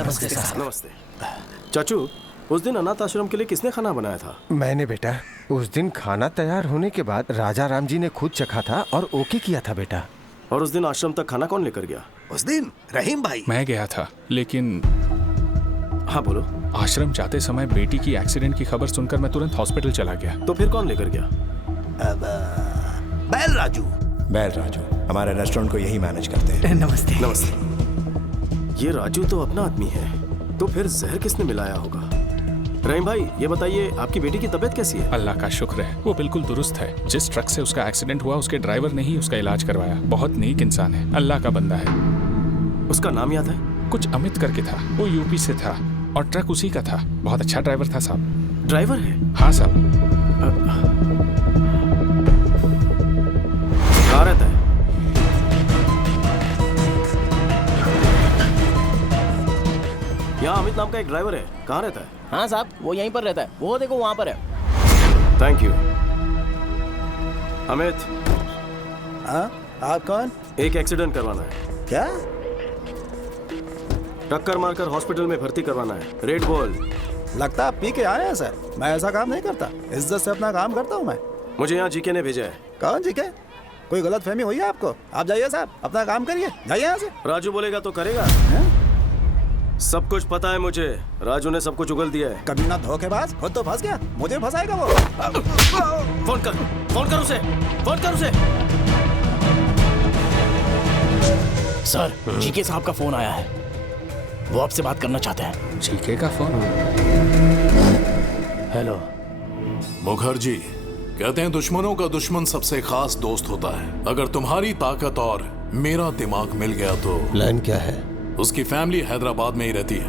नमस्ते साहब। नमस्ते। चाचू, उस दिन अनाथ आश्रम के लिए किसने खाना बनाया था? मैंने बेटा। उस दिन खाना तैयार होने के बाद राजा राम जी ने खुद चखा था और ओके किया था बेटा। और उस दिन आश्रम तक खाना कौन लेकर गया? उस दिन रहीम भाई। मैं गया था, लेकिन हाँ बोलो। आश्रम जाते समय बेटी की एक्सीडेंट की खबर सुनकर मैं तुरंत हॉस्पिटल चला गया। तो फिर कौन लेकर गया? बैल राजू। बैल राजू हमारे रेस्टोरेंट को यही मैनेज करते हैं। नमस्ते। नमस्ते। ये राजू तो अपना आदमी है, तो फिर जहर किसने मिलाया होगा? रहीम भाई, ये बताइए आपकी बेटी की तबीयत कैसी है? अल्लाह का शुक्र है, वो बिल्कुल दुरुस्त है। जिस ट्रक से उसका एक्सीडेंट हुआ उसके ड्राइवर ने ही उसका इलाज करवाया। बहुत नेक इंसान है, अल्लाह का बंदा है। उसका नाम याद है? कुछ अमित करके था, वो यूपी से था और ट्रक उसी का था। बहुत अच्छा ड्राइवर था साहब। ड्राइवर है? हाँ साहब। कहाँ रहता है? यहाँ अमित नाम का एक ड्राइवर है, कहाँ रहता है? हाँ साहब, वो यहीं पर रहता है। वो देखो वहाँ पर है। Thank you. अमित। हाँ, आप कौन? एक एक्सीडेंट करवाना है। क्या? टक्कर मारकर हॉस्पिटल में भर्ती करवाना है। रेड बोल। लगता आप पी के आए हैं सर। मैं ऐसा काम नहीं करता, इज्जत से अपना काम करता हूँ मैं। मुझे यहाँ जीके ने भेजा है। कौन जी के? कोई गलत फहमी हुई है आपको? आप जाइए साहब, अपना काम करिए, जाइए यहाँ से। राजू बोलेगा तो करेगा। सब कुछ पता है मुझे। राजू ने सब कुछ उगल दिया है। कभी ना धोखेबाज, खुद तो फंस गया, मुझे फंसाएगा वो। फोन कर उसे, फोन कर उसे। सर, जीके साहब का फोन आया है, वो आपसे बात करना चाहते हैं। जीके का फोन? हेलो। मुखर्जी, कहते हैं दुश्मनों का दुश्मन सबसे खास दोस्त होता है। अगर तुम्हारी ताकत और मेरा दिमाग मिल गया तो प्लान क्या है? उसकी फैमिली हैदराबाद में ही रहती है।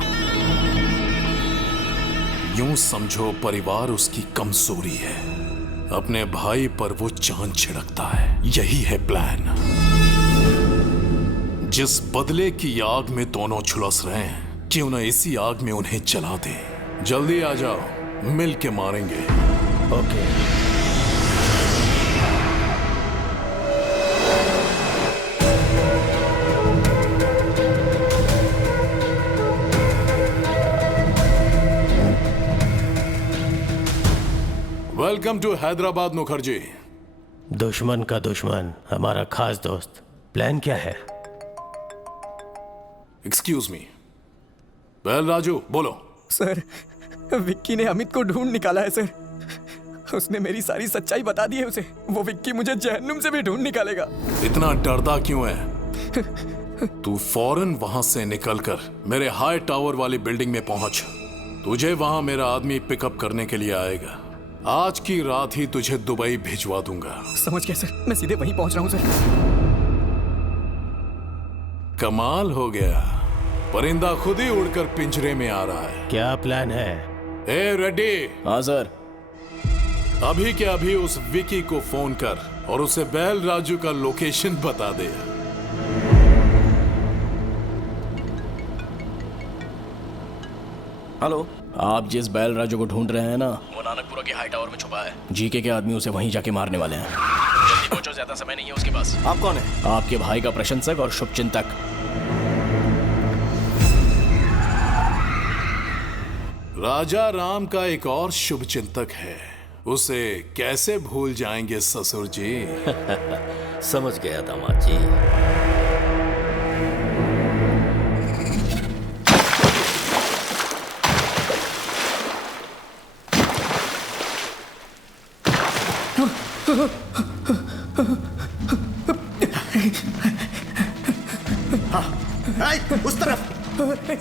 यूं समझो परिवार उसकी कमजोरी है। अपने भाई पर वो चांद छिड़कता है। यही है प्लान। जिस बदले की आग में दोनों झुलस रहे हैं, क्यों ना इसी आग में उन्हें जला दे। जल्दी आ जाओ, मिल के मारेंगे। Okay. Welcome to Hyderabad Mukherjee. दुश्मन का दुश्मन हमारा खास दोस्त। प्लान क्या है? Excuse me. वेल राजू, बोलो। सर, विक्की ने अमित को ढूंढ निकाला है सर। उसने मेरी सारी सच्चाई बता दी है उसे। वो विक्की मुझे जहन्नुम से भी ढूंढ निकालेगा। इतना डरता क्यों है? तू फौरन वहां से निकलकर मेरे हाई टावर वाली बिल्डिंग में पहुंच। तुझे वहां मेरा आदमी पिकअप करने के लिए आएगा। आज की रात ही तुझे दुबई भिजवा दूंगा। समझ गया सर, मैं सीधे वहीं पहुंच रहा हूं सर। कमाल हो गया, परिंदा खुद ही उड़कर पिंजरे में आ रहा है। क्या प्लान है? ए रेड्डी। हाँ सर। अभी के अभी उस विकी को फोन कर और उसे बैल राजू का लोकेशन बता दे। हेलो। आप जिस बैल राजू को ढूंढ रहे हैं ना, वो नानकपुरा के हाई टावर में छुपा है। जीके के आदमी उसे वहीं जाके मारने वाले हैं। जल्दी पहुंचो, ज्यादा समय नहीं है उसके पास। आप कौन है? आपके भाई का प्रशंसक और शुभचिंतक। राजा राम का एक और शुभचिंतक है, उसे कैसे भूल जाएंगे ससुर जी। समझ गया दामाद जी। उस तरफ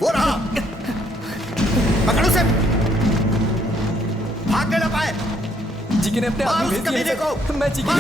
वो रहा, पकड़ उसे। भाग ना पाए। जीके ने अपने आदमी भेज दिए को। मैं जीके का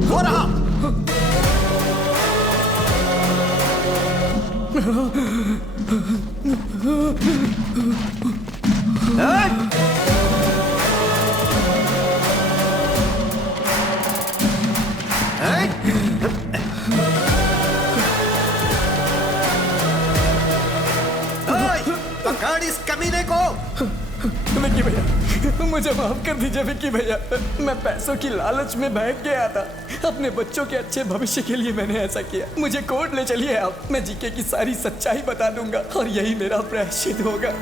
वो रहा। पकड़ इस कमीने को। विक्की भैया, मुझे माफ कर दीजिए विक्की भैया। मैं पैसों की लालच में बहक गया था। अपने बच्चों के अच्छे भविष्य के लिए मैंने ऐसा किया। मुझे कोर्ट ले चलिए आप, मैं जीके की सारी सच्चाई बता दूंगा और यही मेरा प्रायश्चित होगा।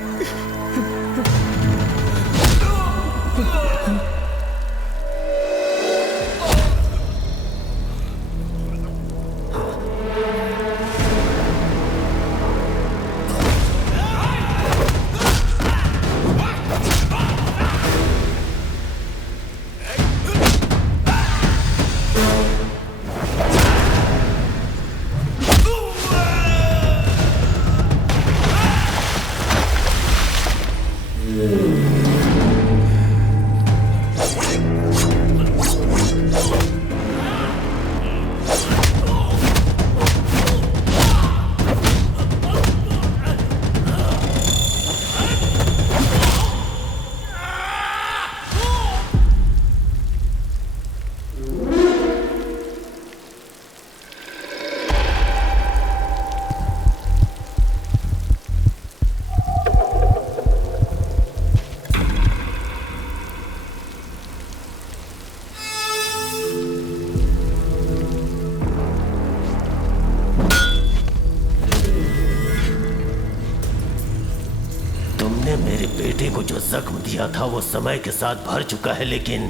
मेरे बेटे को जो जख्म दिया था वो समय के साथ भर चुका है, लेकिन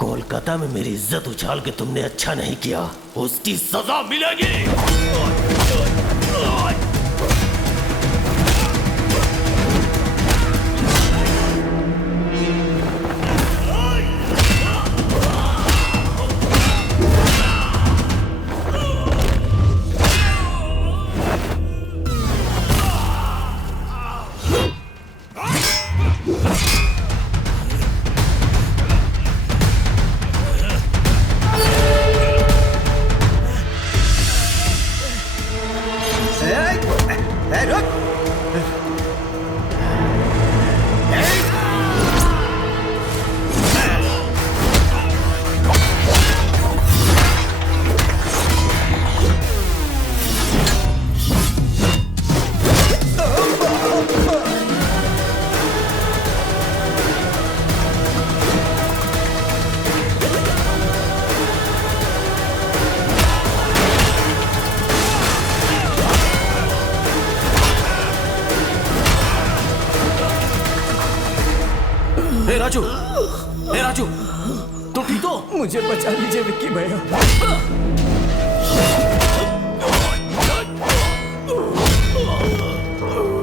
कोलकाता में मेरी इज्जत उछाल के तुमने अच्छा नहीं किया, उसकी सजा मिलेगी। राजू, तुम ठीक हो? मुझे बचा लीजिए विक्की भैया।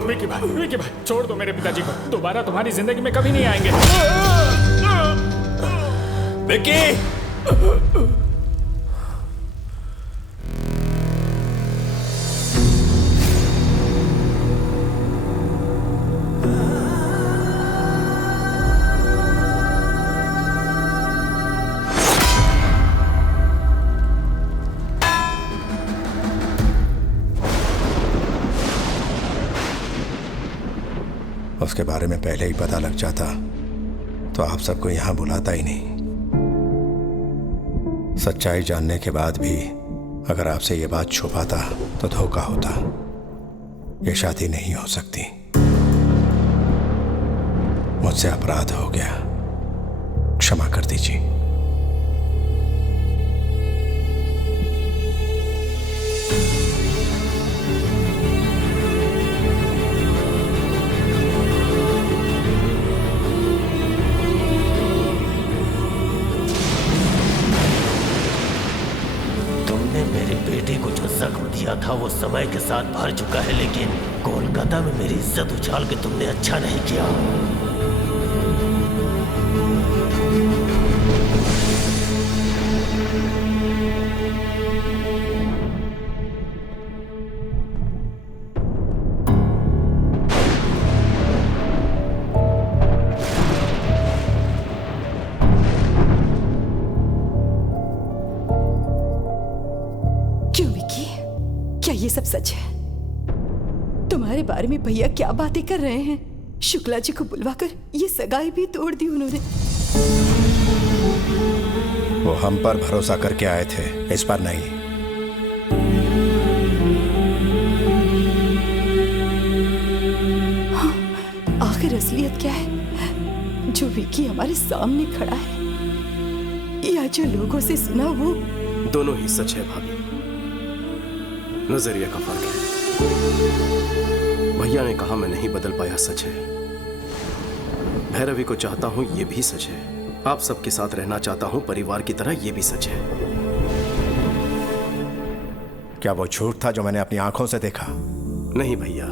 विक्की भाई, छोड़ दो मेरे पिताजी को, दोबारा तुम्हारी जिंदगी में कभी नहीं आएंगे। विक्की! उसके बारे में पहले ही पता लग जाता तो आप सबको यहां बुलाता ही नहीं। सच्चाई जानने के बाद भी अगर आपसे ये बात छुपाता तो धोखा होता। ये शादी नहीं हो सकती। मुझसे अपराध हो गया, क्षमा कर दीजिए। दिया था वो समय के साथ भर चुका है, लेकिन कोलकाता में मेरी इज्जत उछाल के तुमने अच्छा नहीं किया। क्या ये सब सच है? तुम्हारे बारे में भैया क्या बातें कर रहे हैं? शुक्ला जी को बुलवाकर ये सगाई भी तोड़ दी उन्होंने। वो हम पर भरोसा करके आए थे, इस पर नहीं। हाँ, आखिर असलियत क्या है? जो विक्की हमारे सामने खड़ा है या जो लोगों से सुना वो? दोनों ही सच है भाभी, नजरिया का फर्क है। भैया ने कहा मैं नहीं बदल पाया, सच है। भैरवी को चाहता हूं, ये भी सच है। आप सबके साथ रहना चाहता हूं परिवार की तरह, ये भी सच है। क्या वो झूठ था जो मैंने अपनी आंखों से देखा? नहीं भैया,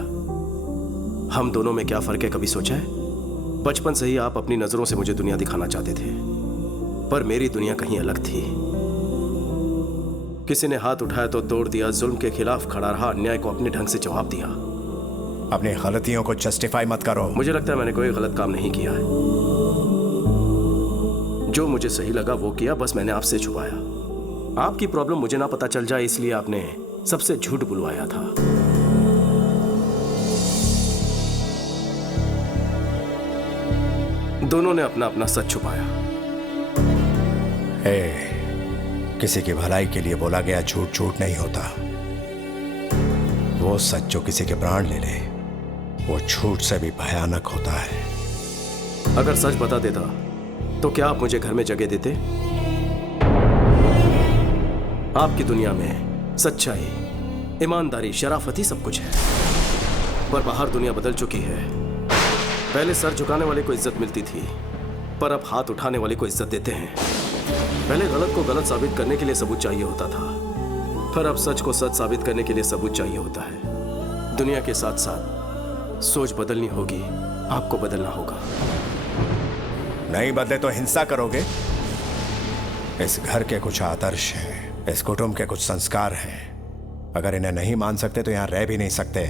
हम दोनों में क्या फर्क है कभी सोचा है? बचपन से ही आप अपनी नजरों से मुझे दुनिया दिखाना चाहते थे, पर मेरी दुनिया कहीं अलग थी। किसी ने हाथ उठाया तो तोड़ दिया, जुल्म के खिलाफ खड़ा रहा, अन्याय को अपने ढंग से जवाब दिया। अपनी गलतियों को जस्टिफाई मत करो। मुझे लगता है मैंने कोई गलत काम नहीं किया है। जो मुझे सही लगा वो किया, बस मैंने आपसे छुपाया। आपकी प्रॉब्लम मुझे ना पता चल जाए, इसलिए आपने सबसे झूठ बुलवाया था। दोनों ने अपना अपना सच छुपाया। किसी की भलाई के लिए बोला गया झूठ झूठ नहीं होता। वो सच जो किसी के प्राण ले ले, वो झूठ से भी भयानक होता है। अगर सच बता देता तो क्या आप मुझे घर में जगह देते? आपकी दुनिया में सच्चाई, ईमानदारी, शराफत ही सब कुछ है, पर बाहर दुनिया बदल चुकी है। पहले सर झुकाने वाले को इज्जत मिलती थी, पर अब हाथ उठाने वाले को इज्जत देते हैं। पहले गलत को गलत साबित करने के लिए सबूत चाहिए होता था, पर अब सच को सच साबित करने के लिए सबूत चाहिए होता है। दुनिया के साथ साथ सोच बदलनी होगी, आपको बदलना होगा। नहीं बदले तो हिंसा करोगे? इस घर के कुछ आदर्श हैं, इस कुटुंब के कुछ संस्कार हैं। अगर इन्हें नहीं मान सकते तो यहां रह भी नहीं सकते।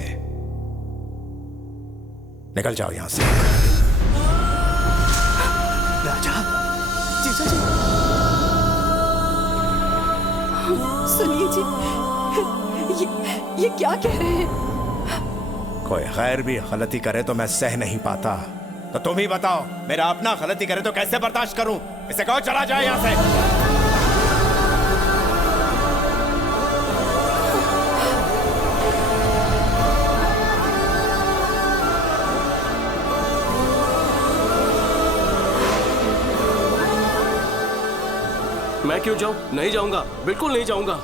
निकल जाओ यहां से। राजा, जीजा जी। सुनिए जी, ये क्या कह रहे हैं? कोई गैर भी गलती करे तो मैं सह नहीं पाता, तो तुम ही बताओ, मेरा अपना गलती करे तो कैसे बर्दाश्त करूं? इसे कहो चला जाए यहां से। मैं क्यों जाऊं? नहीं जाऊंगा, बिल्कुल नहीं जाऊंगा।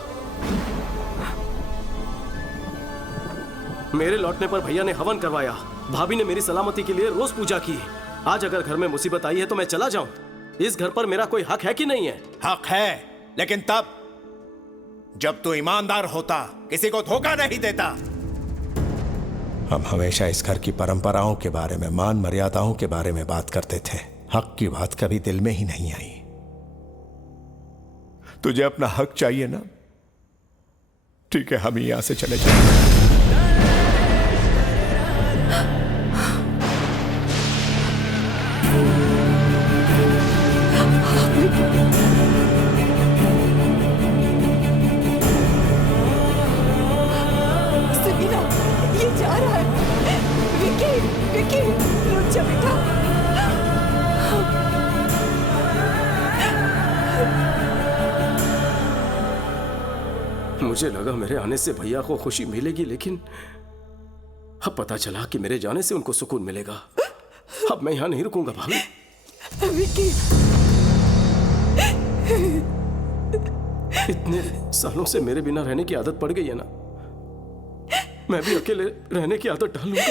मेरे लौटने पर भैया ने हवन करवाया, भाभी ने मेरी सलामती के लिए रोज पूजा की। आज अगर घर में मुसीबत आई है तो मैं चला जाऊं? इस घर पर मेरा कोई हक है कि नहीं है? हक है, लेकिन तब जब तू ईमानदार होता, किसी को धोखा नहीं देता। हम हमेशा इस घर की परंपराओं के बारे में, मान मर्यादाओं के बारे में बात करते थे। हक की बात कभी दिल में ही नहीं आई। तुझे अपना हक चाहिए ना? ठीक है, हम यहां से चले जाएंगे। सुनीना, ये जा रहा है। विक्की, विक्की, रुक जा बेटा। मुझे लगा मेरे आने से भैया को खुशी मिलेगी, लेकिन अब पता चला कि मेरे जाने से उनको सुकून मिलेगा। अब मैं यहां नहीं रुकूंगा भाभी। विक्की, इतने सालों से मेरे बिना रहने की आदत पड़ गई है ना, मैं भी अकेले रहने की आदत डालूंगा।